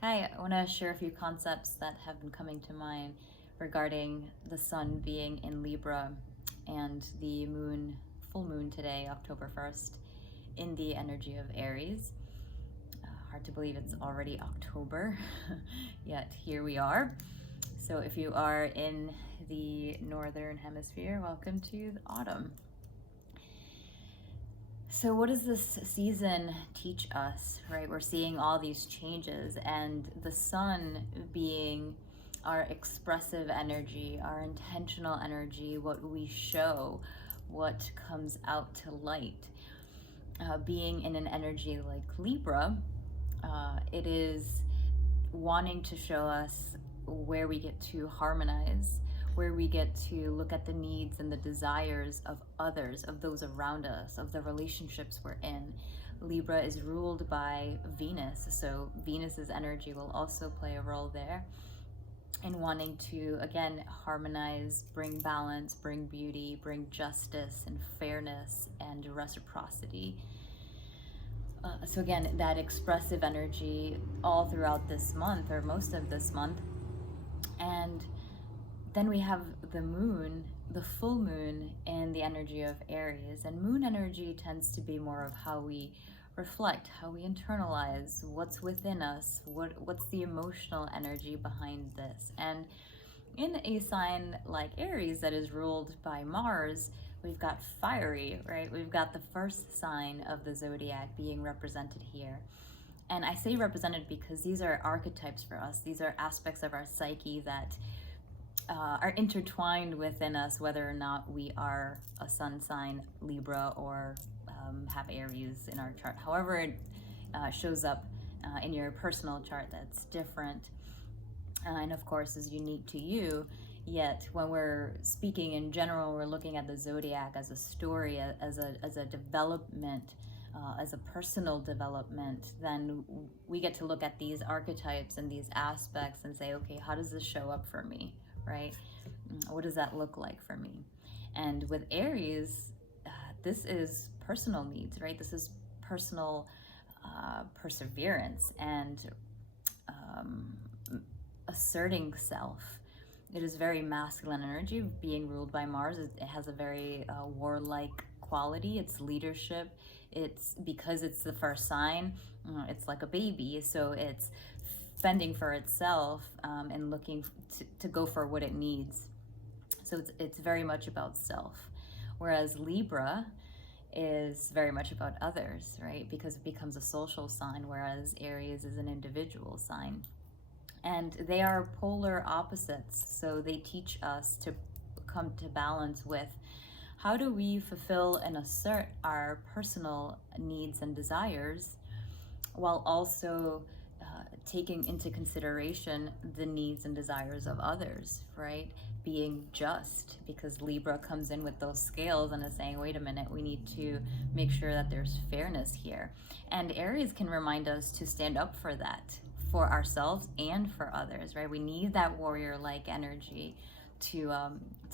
Hi, I want to share a few concepts that have been coming to mind regarding the sun being in Libra and the moon, full moon today, October 1st, in the energy of Aries. Hard to believe it's already October, yet here we are. So if you are in the northern hemisphere, welcome to the autumn. So what does this season teach us, right? We're seeing all these changes, and the sun being our expressive energy, our intentional energy, what we show, what comes out to light. Being in an energy like Libra, it is wanting to show us where we get to harmonize, where we get to look at the needs and the desires of others, of those around us, of the relationships we're in. Libra is ruled by Venus, so Venus's energy will also play a role there in wanting to, again, harmonize, bring balance, bring beauty, bring justice and fairness and reciprocity. So again, that expressive energy all throughout this month, or most of this month. And then we have the moon, the full moon, in the energy of Aries. And moon energy tends to be more of how we reflect, how we internalize what's within us, what's the emotional energy behind this. And in a sign like Aries that is ruled by Mars, we've got fiery, right? We've got the first sign of the zodiac being represented here. And I say represented because these are archetypes for us. These are aspects of our psyche that are intertwined within us, whether or not we are a sun sign Libra or have Aries in our chart. However it shows up in your personal chart, that's different. And of course is unique to you. Yet when we're speaking in general, we're looking at the zodiac as a story, as a development, as a personal development. Then we get to look at these archetypes and these aspects and say, okay, how does this show up for me, right? What does that look like for me? And with Aries, this is personal needs, right? This is personal perseverance and asserting self. It is very masculine energy, being ruled by Mars. It has a very warlike quality. It's leadership. It's because it's the first sign. It's like a baby, so it's fending for itself and looking to go for what it needs. So it's very much about self. Whereas Libra is very much about others, right? Because it becomes a social sign, whereas Aries is an individual sign. And they are polar opposites, so they teach us to come to balance with how do we fulfill and assert our personal needs and desires while also taking into consideration the needs and desires of others, right? Being just, because Libra comes in with those scales and is saying, wait a minute, we need to make sure that there's fairness here. And Aries can remind us to stand up for that, for ourselves and for others, right? We need that warrior-like energy to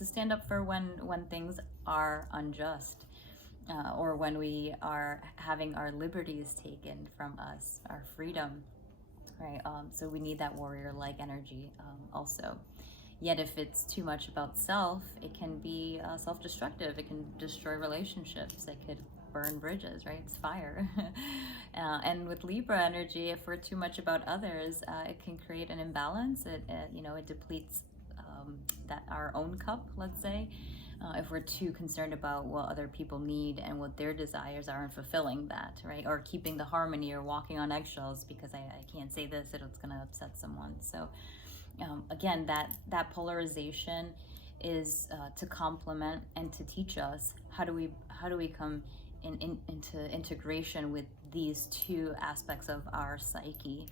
stand up for when things are unjust, or when we are having our liberties taken from us, our freedom, right? So we need that warrior-like energy also. Yet if it's too much about self, it can be self-destructive. It can destroy relationships. It could burn bridges, right? It's fire. And with Libra energy, if we're too much about others, it can create an imbalance. It depletes that our own cup, let's say. If we're too concerned about what other people need and what their desires are and fulfilling that, right? Or keeping the harmony or walking on eggshells because I can't say this, it's going to upset someone. So again, that polarization is to complement and to teach us how do we come into integration with these two aspects of our psyche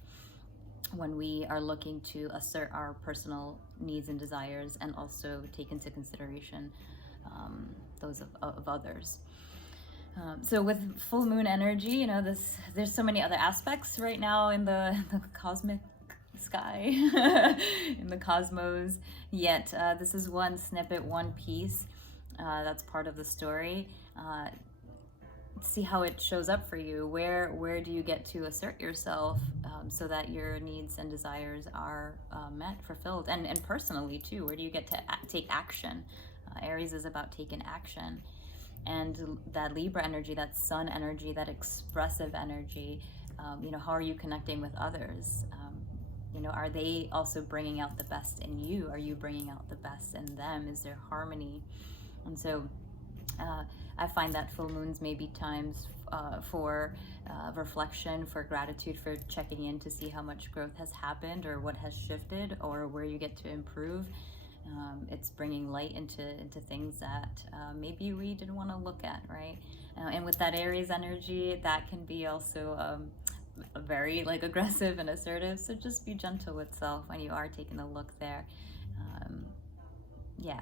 when we are looking to assert our personal needs and desires and also take into consideration those of others. So with full moon energy, there's so many other aspects right now in the cosmic sky, in the cosmos. Yet this is one snippet, one piece that's part of the story. see how it shows up for you. Where do you get to assert yourself, so that your needs and desires are met, fulfilled, and personally too? Where do you get to take action? Aries is about taking action, and that Libra energy, that sun energy, that expressive energy. How are you connecting with others? Are they also bringing out the best in you? Are you bringing out the best in them? Is there harmony? And so I find that full moons may be times for reflection, for gratitude, for checking in to see how much growth has happened or what has shifted or where you get to improve. It's bringing light into things that maybe we didn't want to look at, right? And with that Aries energy, that can be also very like aggressive and assertive. So just be gentle with self when you are taking a look there. Yeah.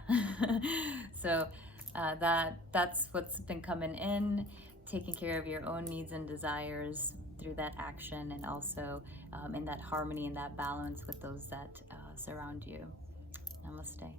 So that's what's been coming in, taking care of your own needs and desires through that action, and also in that harmony and that balance with those that surround you. Namaste.